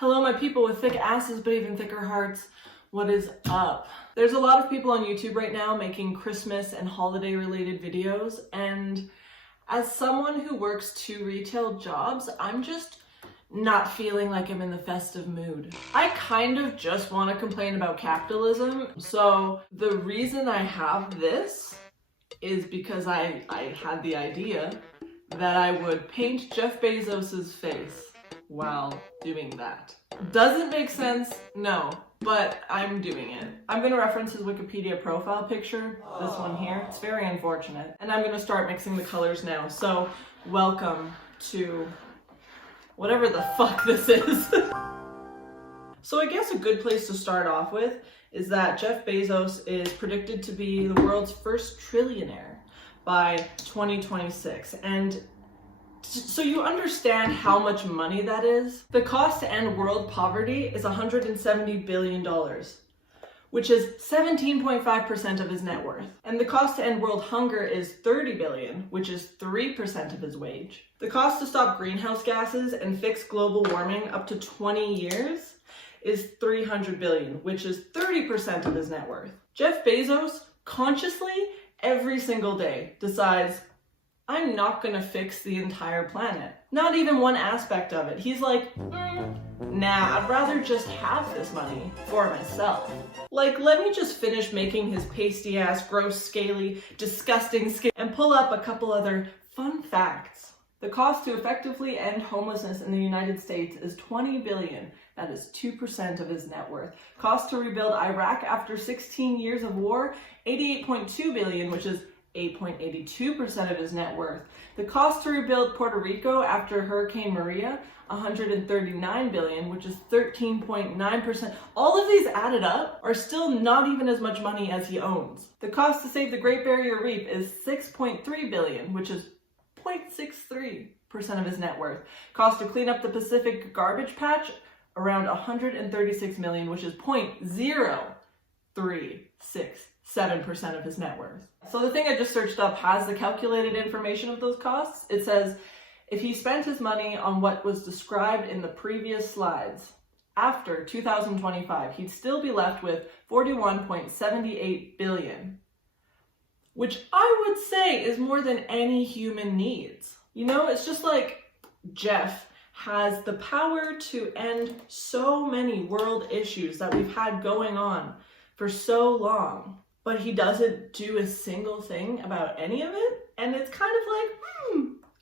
Hello, my people with thick asses but even thicker hearts. What is up? There's a lot of people on YouTube right now making Christmas and holiday related videos, and as someone who works 2 retail jobs, I'm just not feeling like I'm in the festive mood. I kind of just want to complain about capitalism, so the reason I have this is because I had the idea that I would paint Jeff Bezos's face while doing that. Doesn't make sense? No, but I'm doing it. I'm gonna reference his Wikipedia profile picture, this one here. It's very unfortunate. And I'm gonna start mixing the colors now. So, welcome to whatever the fuck this is. So I guess a good place to start off with is that Jeff Bezos is predicted to be the world's first trillionaire by 2026. And so you understand how much money that is? The cost to end world poverty is $170 billion, which is 17.5% of his net worth. And the cost to end world hunger is $30 billion, which is 3% of his wage. The cost to stop greenhouse gases and fix global warming up to 20 years is $300 billion, which is 30% of his net worth. Jeff Bezos consciously, every single day, decides, I'm not gonna fix the entire planet. Not even one aspect of it. He's like, nah, I'd rather just have this money for myself. Like, let me just finish making his pasty ass, gross, scaly, disgusting skin and pull up a couple other fun facts. The cost to effectively end homelessness in the United States is $20 billion. That is 2% of his net worth. Cost to rebuild Iraq after 16 years of war, $88.2 billion, which is 8.82% of his net worth. The cost to rebuild Puerto Rico after Hurricane Maria, $139 billion, which is 13.9%. All of these added up are still not even as much money as he owns. The cost to save the Great Barrier Reef is $6.3 billion, which is 0.63% of his net worth. Cost to clean up the Pacific garbage patch, around $136 million, which is 0.0367% of his net worth. So the thing I just searched up has the calculated information of those costs. It says, if he spent his money on what was described in the previous slides, after 2025, he'd still be left with $41.78 billion, which I would say is more than any human needs. You know, it's just like Jeff has the power to end so many world issues that we've had going on for so long, but he doesn't do a single thing about any of it. And it's kind of like,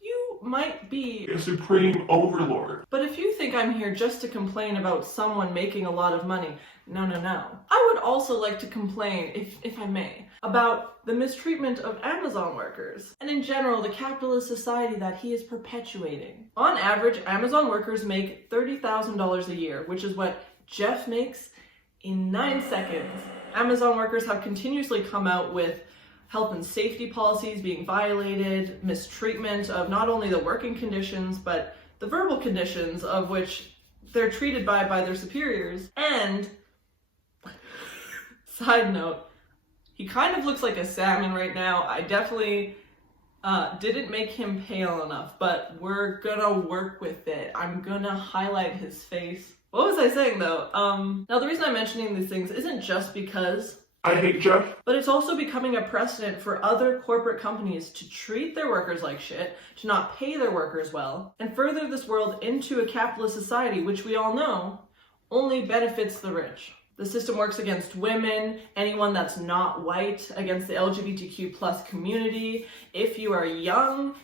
you might be a supreme overlord. But if you think I'm here just to complain about someone making a lot of money, no. I would also like to complain, if I may, about the mistreatment of Amazon workers, and in general, the capitalist society that he is perpetuating. On average, Amazon workers make $30,000 a year, which is what Jeff makes in 9 seconds. Amazon workers have continuously come out with health and safety policies being violated, mistreatment of not only the working conditions, but the verbal conditions of which they're treated by their superiors. And, side note, he kind of looks like a salmon right now. I definitely didn't make him pale enough, but we're gonna work with it. I'm gonna highlight his face. What was I saying though? Now the reason I'm mentioning these things isn't just because I hate Jeff, but it's also becoming a precedent for other corporate companies to treat their workers like shit, to not pay their workers well, and further this world into a capitalist society, which we all know only benefits the rich. The system works against women, anyone that's not white, against the LGBTQ plus community. If you are young,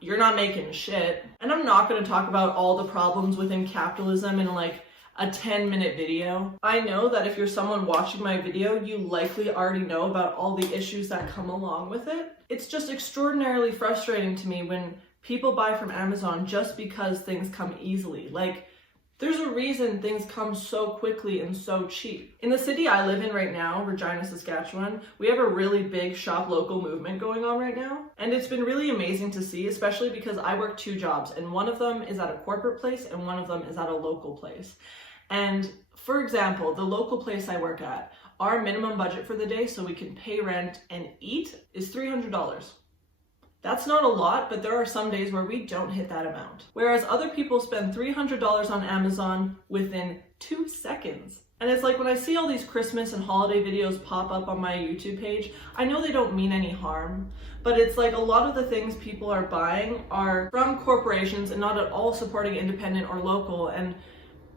you're not making shit. And I'm not going to talk about all the problems within capitalism in like a 10-minute video. I know that if you're someone watching my video, you likely already know about all the issues that come along with it. It's just extraordinarily frustrating to me when people buy from Amazon just because things come easily. Like, there's a reason things come so quickly and so cheap. In the city I live in right now, Regina, Saskatchewan, we have a really big shop local movement going on right now. And it's been really amazing to see, especially because I work 2 jobs, and one of them is at a corporate place and one of them is at a local place. And for example, the local place I work at, our minimum budget for the day so we can pay rent and eat is $300. That's not a lot, but there are some days where we don't hit that amount. Whereas other people spend $300 on Amazon within 2 seconds. And it's like when I see all these Christmas and holiday videos pop up on my YouTube page, I know they don't mean any harm, but it's like a lot of the things people are buying are from corporations and not at all supporting independent or local. And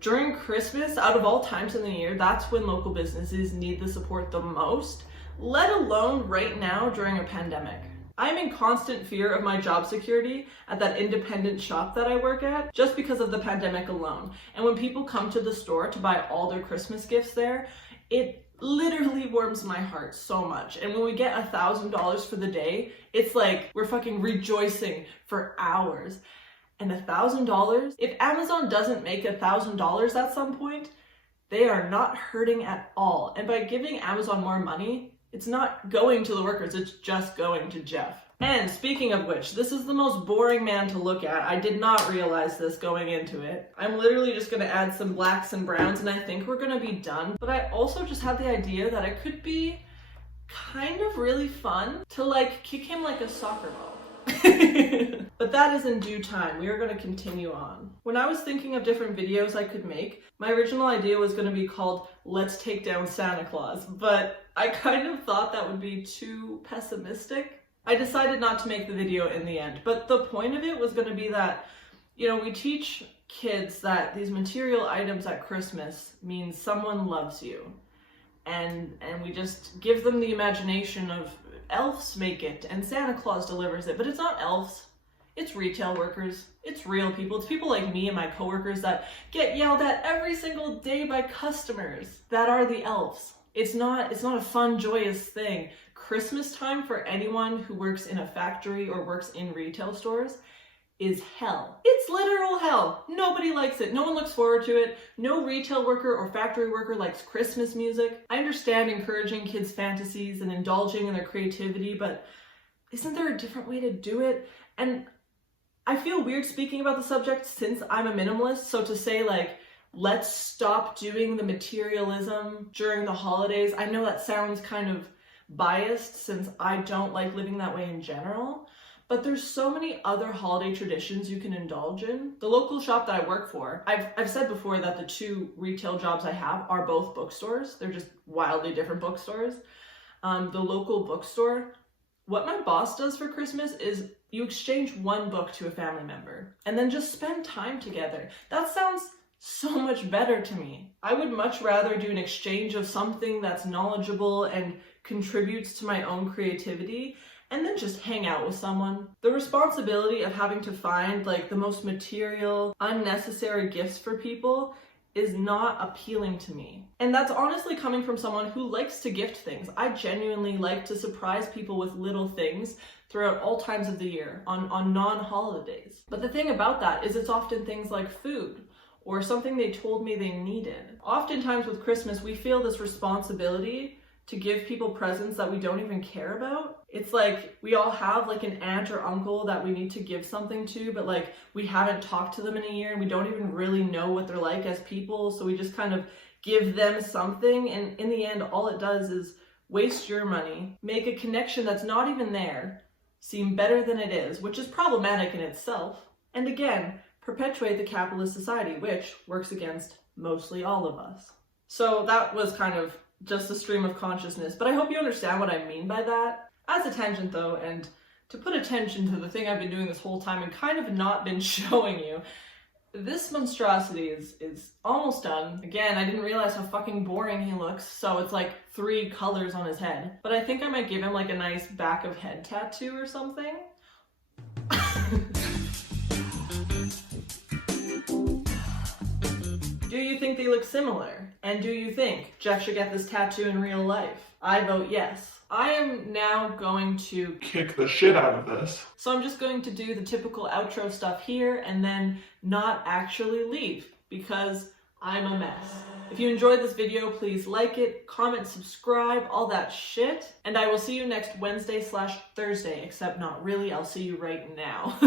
during Christmas, out of all times in the year, that's when local businesses need the support the most, let alone right now during a pandemic. I'm in constant fear of my job security at that independent shop that I work at just because of the pandemic alone. And when people come to the store to buy all their Christmas gifts there, it literally warms my heart so much. And when we get $1,000 for the day, it's like we're fucking rejoicing for hours. And $1,000, if Amazon doesn't make $1,000 at some point, they are not hurting at all. And by giving Amazon more money, it's not going to the workers, it's just going to Jeff. And speaking of which, this is the most boring man to look at. I did not realize this going into it. I'm literally just gonna add some blacks and browns and I think we're gonna be done. But I also just had the idea that it could be kind of really fun to like kick him like a soccer ball. But that is in due time. We are going to continue on. When I was thinking of different videos I could make, my original idea was going to be called Let's Take Down Santa Claus, but I kind of thought that would be too pessimistic. I decided not to make the video in the end, but the point of it was going to be that, you know, we teach kids that these material items at Christmas means someone loves you. And we just give them the imagination of elves make it and Santa Claus delivers it, but it's not elves. It's retail workers. It's real people. It's people like me and my coworkers that get yelled at every single day by customers that are the elves. It's not a fun, joyous thing. Christmas time for anyone who works in a factory or works in retail stores is hell. It's literal hell. Nobody likes it. No one looks forward to it. No retail worker or factory worker likes Christmas music. I understand encouraging kids' fantasies and indulging in their creativity, but isn't there a different way to do it? And I feel weird speaking about the subject since I'm a minimalist, so to say like, let's stop doing the materialism during the holidays, I know that sounds kind of biased since I don't like living that way in general. But there's so many other holiday traditions you can indulge in. The local shop that I work for, I've said before that the 2 retail jobs I have are both bookstores. They're just wildly different bookstores. The local bookstore, what my boss does for Christmas is you exchange 1 book to a family member and then just spend time together. That sounds so much better to me. I would much rather do an exchange of something that's knowledgeable and contributes to my own creativity and then just hang out with someone. The responsibility of having to find like the most material, unnecessary gifts for people is not appealing to me. And that's honestly coming from someone who likes to gift things. I genuinely like to surprise people with little things throughout all times of the year on non-holidays. But the thing about that is it's often things like food or something they told me they needed. Oftentimes with Christmas, we feel this responsibility to give people presents that we don't even care about. It's like we all have like an aunt or uncle that we need to give something to, but like we haven't talked to them in a year and we don't even really know what they're like as people, so we just kind of give them something, and in the end all it does is waste your money, make a connection that's not even there seem better than it is, which is problematic in itself, and again, perpetuate the capitalist society, which works against mostly all of us. So that was kind of just a stream of consciousness, but I hope you understand what I mean by that. As a tangent though, and to put attention to the thing I've been doing this whole time and kind of not been showing you, this monstrosity is almost done. Again, I didn't realize how fucking boring he looks, so it's like 3 colors on his head. But I think I might give him like a nice back of head tattoo or something. Do you think they look similar? And do you think Jeff should get this tattoo in real life? I vote yes. I am now going to Kick the shit out of this. So I'm just going to do the typical outro stuff here and then not actually leave because I'm a mess. If you enjoyed this video, please like it, comment, subscribe, all that shit. And I will see you next Wednesday/Thursday, except not really, I'll see you right now.